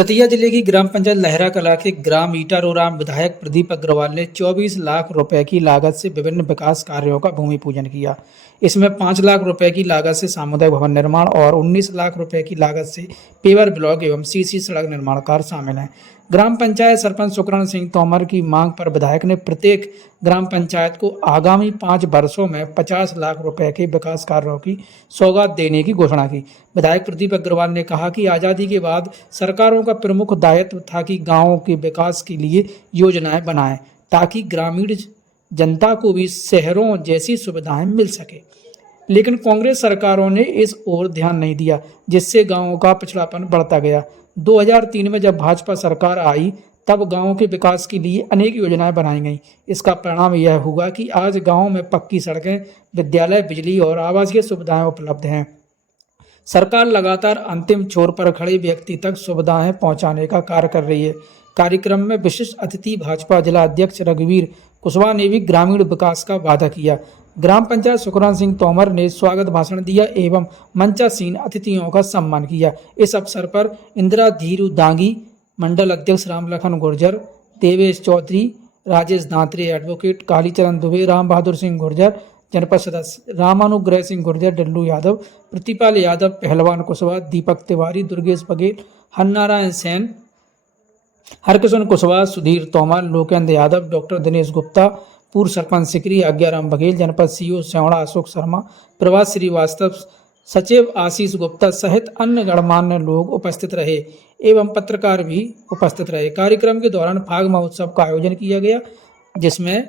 दतिया जिले की ग्राम पंचायत लहरा कला के ग्राम ईटारोराम विधायक प्रदीप अग्रवाल ने 24 लाख रुपए की लागत से विभिन्न विकास कार्यों का भूमि पूजन किया। इसमें 5 लाख रुपए की लागत से सामुदायिक भवन निर्माण और 19 लाख रुपए की लागत से पेवर ब्लॉक एवं सीसी सड़क निर्माण कार्य शामिल हैं। ग्राम पंचायत सरपंच सुकरण सिंह तोमर की मांग पर विधायक ने प्रत्येक ग्राम पंचायत को आगामी 5 वर्षों में 50 लाख रुपए के विकास कार्यों की सौगात देने की घोषणा की। विधायक प्रदीप अग्रवाल ने कहा कि आज़ादी के बाद सरकारों का प्रमुख दायित्व था कि गांवों के विकास के लिए योजनाएं बनाएं ताकि ग्रामीण जनता को भी शहरों जैसी सुविधाएं मिल सके, लेकिन कांग्रेस सरकारों ने इस ओर ध्यान नहीं दिया, जिससे गांवों का पिछड़ापन बढ़ता गया। 2003 में जब भाजपा सरकार आई तब गांवों के विकास के लिए अनेक योजनाएं बनाई गईं। इसका परिणाम यह हुआ कि आज गांव में पक्की सड़कें, विद्यालय, बिजली और आवासीय सुविधाएं उपलब्ध हैं। सरकार लगातार अंतिम छोर पर खड़े व्यक्ति तक सुविधाएं पहुंचाने का कार्य कर रही है। कार्यक्रम में विशिष्ट अतिथि भाजपा जिला अध्यक्ष रघुवीर कुशवाहा ने भी ग्रामीण विकास का वादा किया। ग्राम पंचायत सुकरण सिंह तोमर ने स्वागत भाषण दिया एवं मंचासीन अतिथियों का सम्मान किया। इस अवसर पर इंदिरा धीरू दांगी, मंडल अध्यक्ष रामलखन गुर्जर, देवेश चौधरी, राजेश दांतरे, एडवोकेट कालीचरण दुबे, राम बहादुर सिंह गुर्जर, जनपद सदस्य रामानुग्रह सिंह गुर्जर, डल्लू यादव, प्रतिपाल यादव, पहलवान कुशवाहा, दीपक तिवारी, दुर्गेश बघेल, हरनारायण सेन, हरकिशन कुशवाहा, सुधीर तोमर, लोकेंद्र यादव, डॉक्टर दिनेश गुप्ता, पूर्व सरपंच सिकरी आज्ञाराम बघेल, जनपद सीओ सेवड़ा अशोक शर्मा, प्रभास श्रीवास्तव, सचिव आशीष गुप्ता सहित अन्य गणमान्य लोग उपस्थित रहे एवं पत्रकार भी उपस्थित रहे। कार्यक्रम के दौरान फाग महोत्सव का आयोजन किया गया, जिसमें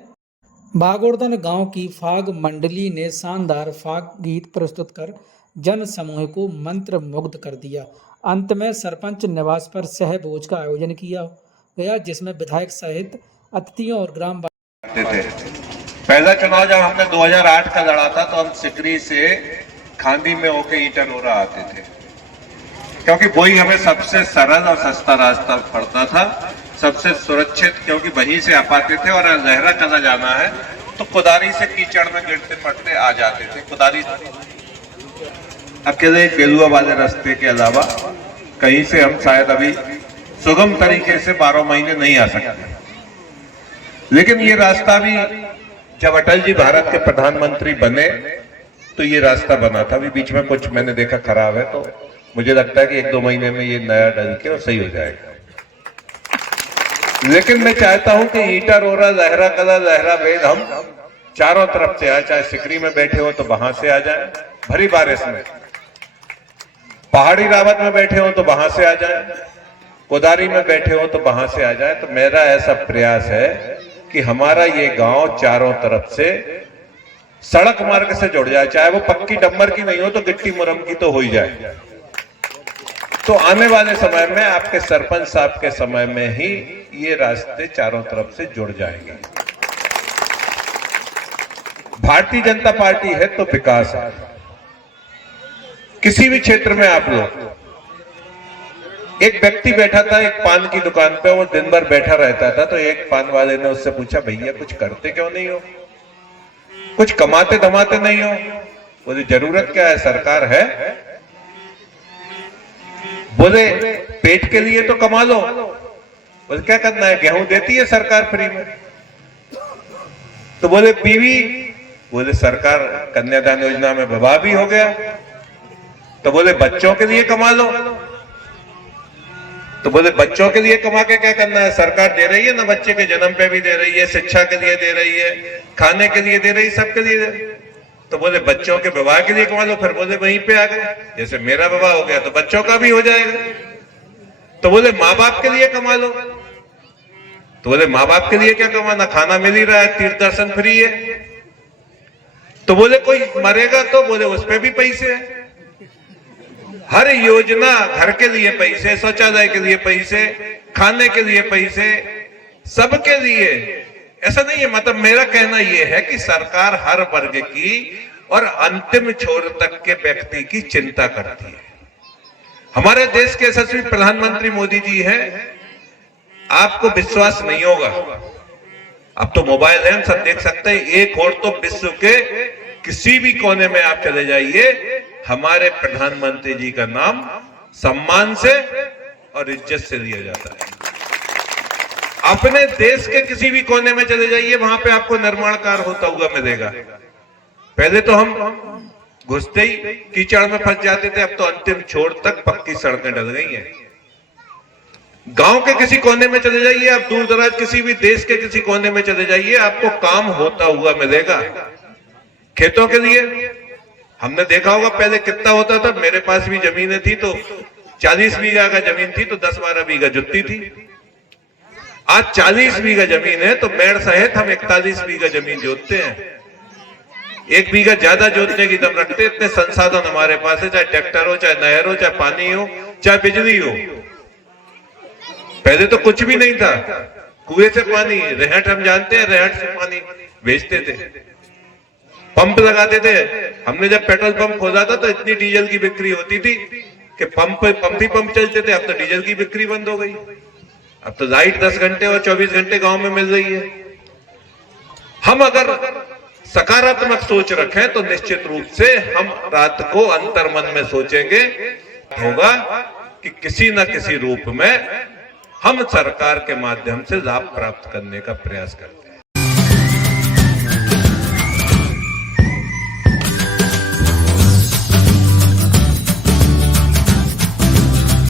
बागोर्दन गांव की फाग मंडली ने शानदार फाग गीत प्रस्तुत कर जन समूह को मंत्र मुग्ध कर दिया। अंत में सरपंच निवास पर सहभोज का आयोजन किया गया, जिसमें विधायक सहित अतिथियों और ग्राम थे। पहला चुनाव जब हमने 2008 का लड़ा था तो हम सिकरी से खांदी में होके ईटारोरा आते थे, क्योंकि वही हमें सबसे सरल और सस्ता रास्ता पड़ता था, सबसे सुरक्षित, क्योंकि वहीं से आ पाते थे। और लहरा कला जाना है तो कुदारी से कीचड़ में गिरते पड़ते आ जाते थे। कुदारी अकेले बेलुआ वाले रास्ते के अलावा कहीं से हम शायद अभी सुगम तरीके से 12 महीने नहीं आ सकते। लेकिन ये रास्ता भी जब अटल जी भारत के प्रधानमंत्री बने तो ये रास्ता बना था। अभी बीच में कुछ मैंने देखा खराब है, तो मुझे लगता है कि 1-2 महीने में ये नया डल के और सही हो जाएगा। लेकिन मैं चाहता हूं कि ईटारोरा, लहरा कला, लहरा बेल हम चारों तरफ से आए, चाहे सिकरी में बैठे हो तो वहां से आ जाए, भरी बारिश में, पहाड़ी रावत में बैठे हो तो वहां से आ जाए, कुदारी में बैठे हो तो वहां से आ जाए। तो मेरा ऐसा प्रयास है कि हमारा ये गांव चारों तरफ से सड़क मार्ग से जुड़ जाए, चाहे वो पक्की डंबर की नहीं हो तो गिट्टी मुरम की तो हो ही जाए। तो आने वाले समय में आपके सरपंच साहब के समय में ही ये रास्ते चारों तरफ से जुड़ जाएंगे। भारतीय जनता पार्टी है तो विकास है। किसी भी क्षेत्र में आप लोग, एक व्यक्ति बैठा था एक पान की दुकान पे, वो दिन भर बैठा रहता था, तो एक पान वाले ने उससे पूछा, भैया कुछ करते क्यों नहीं हो, कुछ कमाते धमाते नहीं हो? बोले जरूरत क्या है, सरकार है। बोले पेट के लिए तो कमा लो। बोले क्या करना है, गेहूं देती है सरकार फ्री में। तो बोले बीवी, बोले सरकार कन्यादान योजना में विवाह भी हो गया। तो बोले बच्चों के लिए कमा लो। तो बोले बच्चों के लिए कमा के क्या करना है, सरकार दे रही है ना, बच्चे के जन्म पे भी दे रही है, शिक्षा के लिए दे रही है, खाने के लिए दे रही है, सबके लिए। तो बोले बच्चों के विवाह के लिए कमा लो। फिर बोले वहीं पे आ गए, जैसे मेरा विवाह हो गया तो बच्चों का भी हो जाएगा। तो बोले माँ बाप के लिए कमा लो। तो बोले माँ बाप के लिए क्या कमाना, खाना मिल ही रहा है, तीर्थ दर्शन फ्री है। तो बोले कोई मरेगा तो, बोले उस पर भी पैसे है। हर योजना, घर के लिए पैसे, शौचालय के लिए पैसे, खाने के लिए पैसे, सबके लिए। ऐसा नहीं है, मतलब मेरा कहना यह है कि सरकार हर वर्ग की और अंतिम छोर तक के व्यक्ति की चिंता करती है। हमारे देश के यशस्वी प्रधानमंत्री मोदी जी हैं, आपको विश्वास नहीं होगा, अब तो मोबाइल है, हम सब देख सकते हैं। एक और तो विश्व के किसी भी कोने में आप चले जाइए, हमारे प्रधानमंत्री जी का नाम सम्मान से और इज्जत से दिया जाता है। अपने देश के किसी भी कोने में चले जाइए, वहां पे आपको निर्माण कार्य होता हुआ मिलेगा। पहले तो हम घुसते ही कीचड़ में फंस जाते थे, अब तो अंतिम छोर तक पक्की सड़कें डल गई हैं। गांव के किसी कोने में चले जाइए, आप दूर दराज किसी भी देश के किसी कोने में चले जाइए, आपको काम होता हुआ मिलेगा। खेतों के लिए हमने देखा होगा पहले कितना होता था। मेरे पास भी जमीनें थी तो 40 बीघा का जमीन थी तो 10-12 बीघा जुत्ती थी। आज 40 बीघा जमीन है तो मेड़ सहित हम 41 बीघा जमीन जोतते हैं। 1 बीघा ज्यादा जोतने की दम रखते। इतने संसाधन हमारे पास है, चाहे ट्रैक्टर हो, चाहे नहर हो, चाहे पानी हो, चाहे बिजली हो। पहले तो कुछ भी नहीं था, कुएं से पानी, रेहट हम जानते हैं, रेहट से पानी भेजते थे, पंप लगाते थे। हमने जब पेट्रोल पंप खोदा था तो इतनी डीजल की बिक्री होती थी कि पंप ही पंप चलते थे। अब तो डीजल की बिक्री बंद हो गई। अब तो लाइट 10 घंटे और 24 घंटे गांव में मिल रही है। हम अगर सकारात्मक सोच रखें तो निश्चित रूप से हम रात को अंतर्मन में सोचेंगे होगा कि किसी न किसी रूप में हम सरकार के माध्यम से लाभ प्राप्त करने का प्रयास करते हैं।